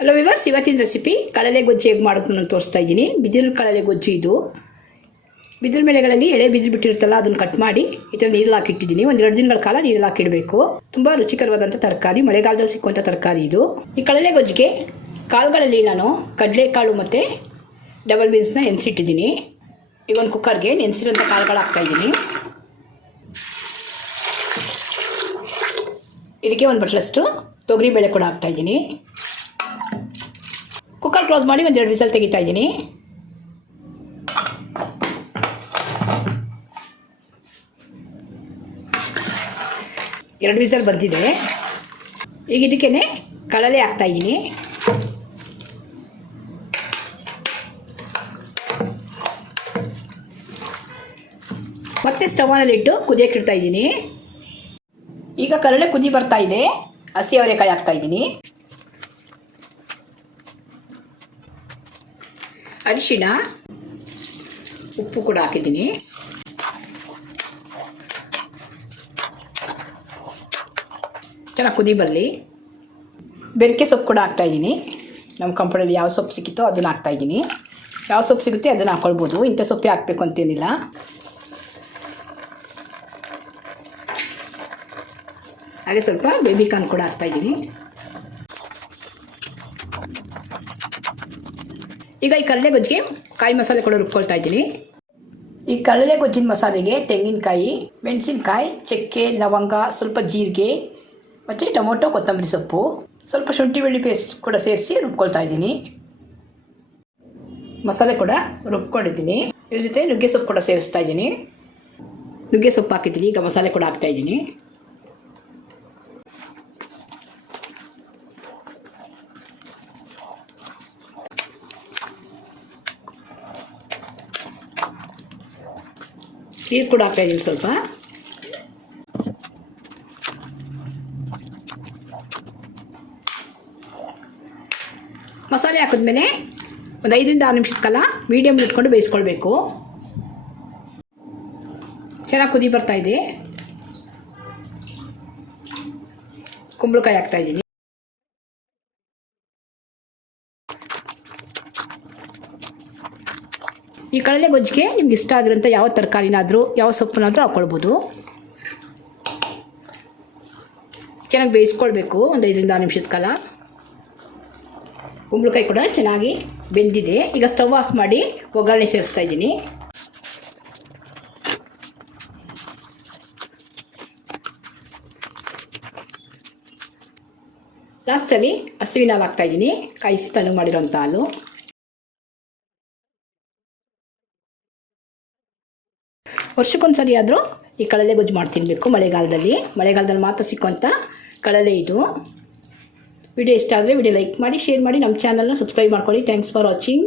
Hello viewers, ಇವತ್ತಿನ recipe ಕಳಲೆ ಗೊಜ್ಜು ಹೇಗೆ ಮಾಡೋದು ನಾನು ತೋರಿಸ್ತಾ ಇದ್ದೀನಿ. ಬಿದಿರು ಕಳಲೆ ಗೊಜ್ಜು ಇದು. ಬಿದಿರು ಮೇಳೆಗಳಲ್ಲಿ ಎಳೆ ಬಿದಿರು ಬಿಟ್ಟಿರುತ್ತಲ್ಲ, ಅದನ್ನು ಕಟ್ ಮಾಡಿ ಈ ಥರ ನೀರಲ್ಲಿ ಹಾಕಿಟ್ಟಿದ್ದೀನಿ. ಒಂದು 2 ದಿನಗಳ ಕಾಲ ನೀರಲ್ಲಿ ಹಾಕಿಡಬೇಕು. ತುಂಬ ರುಚಿಕರವಾದಂಥ ತರಕಾರಿ, ಮಳೆಗಾಲದಲ್ಲಿ ಸಿಕ್ಕುವಂಥ ತರಕಾರಿ ಇದು. ಈ ಕಳಲೆ ಗೊಜ್ಜಿಗೆ ಕಾಳುಗಳಲ್ಲಿ ನಾನು ಕಡಲೆಕಾಳು ಮತ್ತು ಡಬಲ್ ಬೀನ್ಸ್ನ ನೆನೆಸಿಟ್ಟಿದ್ದೀನಿ. ಈಗ ಒಂದು ಕುಕ್ಕರ್ಗೆ ನೆನೆಸಿರೋಂಥ ಕಾಳುಗಳು ಹಾಕ್ತಾಯಿದ್ದೀನಿ. ಇದಕ್ಕೆ ಒಂದು ಬಟ್ಲಷ್ಟು ತೊಗರಿಬೇಳೆ ಕೂಡ ಹಾಕ್ತಾಯಿದ್ದೀನಿ. ಕುಕ್ಕರ್ ಕ್ಲೋಸ್ ಮಾಡಿ ಒಂದು 2 ವಿಸಲ್ ತೆಗಿತಾ ಇದ್ದೀನಿ. ಎರಡು ವಿಸಲ್ ಬಂದಿದೆ. ಈಗ ಇದಕ್ಕೇ ಕಳಲೆ ಹಾಕ್ತಾಯಿದ್ದೀನಿ. ಮತ್ತೆ ಸ್ಟವ್ನಲ್ಲಿಟ್ಟು ಕುದಿಯೋಕೆ ಇಡ್ತಾ ಇದ್ದೀನಿ. ಈಗ ಕಳಲೆ ಕುದಿ ಬರ್ತಾ ಇದೆ. ಹಸಿ ಅವರೆಕಾಯಿ ಹಾಕ್ತಾಯಿದ್ದೀನಿ. ಅರಿಶಿಣ, ಉಪ್ಪು ಕೂಡ ಹಾಕಿದ್ದೀನಿ. ಚೆನ್ನಾಗಿ ಕುದಿ ಬರಲಿ. ಬೆರಕೆ ಸೊಪ್ಪು ಕೂಡ ಹಾಕ್ತಾಯಿದ್ದೀನಿ. ನಮ್ಮ ಕಂಪನಿಯಲ್ಲಿ ಯಾವ ಸೊಪ್ಪು ಸಿಕ್ಕಿತ್ತೋ ಅದನ್ನು ಹಾಕ್ತಾಯಿದ್ದೀನಿ. ಯಾವ ಸೊಪ್ಪು ಸಿಗುತ್ತೆ ಅದನ್ನು ಹಾಕ್ಕೊಳ್ಬೋದು, ಇಂಥ ಸೊಪ್ಪೆ ಹಾಕಬೇಕು ಅಂತೇನಿಲ್ಲ. ಹಾಗೆ ಸ್ವಲ್ಪ ಬೇಬಿಕಾರ್ನ್ ಕೂಡ ಹಾಕ್ತಾಯಿದ್ದೀನಿ. ಈಗ ಈ ಕಡಲೆ ಗೊಜ್ಜಿಗೆ ಕಾಯಿ ಮಸಾಲೆ ಕೂಡ ರುಬ್ಕೊಳ್ತಾ ಇದ್ದೀನಿ. ಈ ಕಡಲೆ ಗೊಜ್ಜಿನ ಮಸಾಲೆಗೆ ತೆಂಗಿನಕಾಯಿ, ಮೆಣಸಿನಕಾಯಿ, ಚಕ್ಕೆ, ಲವಂಗ, ಸ್ವಲ್ಪ ಜೀರಿಗೆ ಮತ್ತು ಟೊಮೊಟೊ, ಕೊತ್ತಂಬರಿ ಸೊಪ್ಪು, ಸ್ವಲ್ಪ ಶುಂಠಿ ಬೆಳ್ಳುಳ್ಳಿ ಪೇಸ್ಟ್ ಕೂಡ ಸೇರಿಸಿ ರುಬ್ಕೊಳ್ತಾ ಇದ್ದೀನಿ. ಮಸಾಲೆ ಕೂಡ ರುಬ್ಕೊಂಡಿದ್ದೀನಿ. ಇದ್ರ ಜೊತೆ ನುಗ್ಗೆ ಸೊಪ್ಪು ಕೂಡ ಸೇರಿಸ್ತಾ ಇದ್ದೀನಿ. ನುಗ್ಗೆ ಸೊಪ್ಪು ಹಾಕಿದ್ದೀನಿ. ಈಗ ಮಸಾಲೆ ಕೂಡ ಹಾಕ್ತಾಯಿದ್ದೀನಿ. ನೀರು ಕೂಡ ಹಾಕ್ತಾಯಿದ್ದೀನಿ ಸ್ವಲ್ಪ. ಮಸಾಲೆ ಹಾಕಿದ್ಮೇಲೆ ಒಂದು 5ರಿಂದ 6 ನಿಮಿಷದ ಕಾಲ ಮೀಡಿಯಮ್ ಇಟ್ಕೊಂಡು ಬೇಯಿಸ್ಕೊಳ್ಬೇಕು. ಚೆನ್ನಾಗಿ ಕುದಿ ಬರ್ತಾಯಿದೆ. ಕುಂಬಳಕಾಯಿ ಹಾಕ್ತಾಯಿದ್ದೀನಿ. ಈ ಕಡಲೆ ಗೊಜ್ಜಿಗೆ ನಿಮ್ಗೆ ಇಷ್ಟ ಆಗಿರೋಂಥ ಯಾವ ತರಕಾರಿನಾದರೂ ಯಾವ ಸೊಪ್ಪನ್ನಾದರೂ ಹಾಕ್ಕೊಳ್ಬೋದು. ಚೆನ್ನಾಗಿ ಬೇಯಿಸ್ಕೊಳ್ಬೇಕು ಒಂದು 5ರಿಂದ 6 ನಿಮಿಷದ ಕಾಲ. ಕುಂಬಳಕಾಯಿ ಕೂಡ ಚೆನ್ನಾಗಿ ಬೆಂದಿದೆ. ಈಗ ಸ್ಟವ್ ಆಫ್ ಮಾಡಿ ಒಗ್ಗರಣೆ ಸೇರಿಸ್ತಾ ಇದ್ದೀನಿ. ಲಾಸ್ಟಲ್ಲಿ ಹಸುವಿನ ಹಾಲು ಹಾಕ್ತಾಯಿದ್ದೀನಿ. ಕಾಯಿಸಿ ತಣ್ಣಗೆ ಮಾಡಿರೋಂಥ ಹಾಲು. ವರ್ಷಕ್ಕೊಂದ್ಸರಿ ಆದರೂ ಈ ಕಳಲೆ ಗೊಜ್ಜು ಮಾಡಿ ತಿನ್ನಬೇಕು. ಮಳೆಗಾಲದಲ್ಲಿ ಮಾತ್ರ ಸಿಕ್ಕುವಂಥ ಕಳಲೆ ಇದು. ವಿಡಿಯೋ ಇಷ್ಟ ಆದರೆ ವಿಡಿಯೋ ಲೈಕ್ ಮಾಡಿ, ಶೇರ್ ಮಾಡಿ, ನಮ್ಮ ಚಾನಲ್ನ ಸಬ್ಸ್ಕ್ರೈಬ್ ಮಾಡ್ಕೊಳ್ಳಿ. Thanks for watching.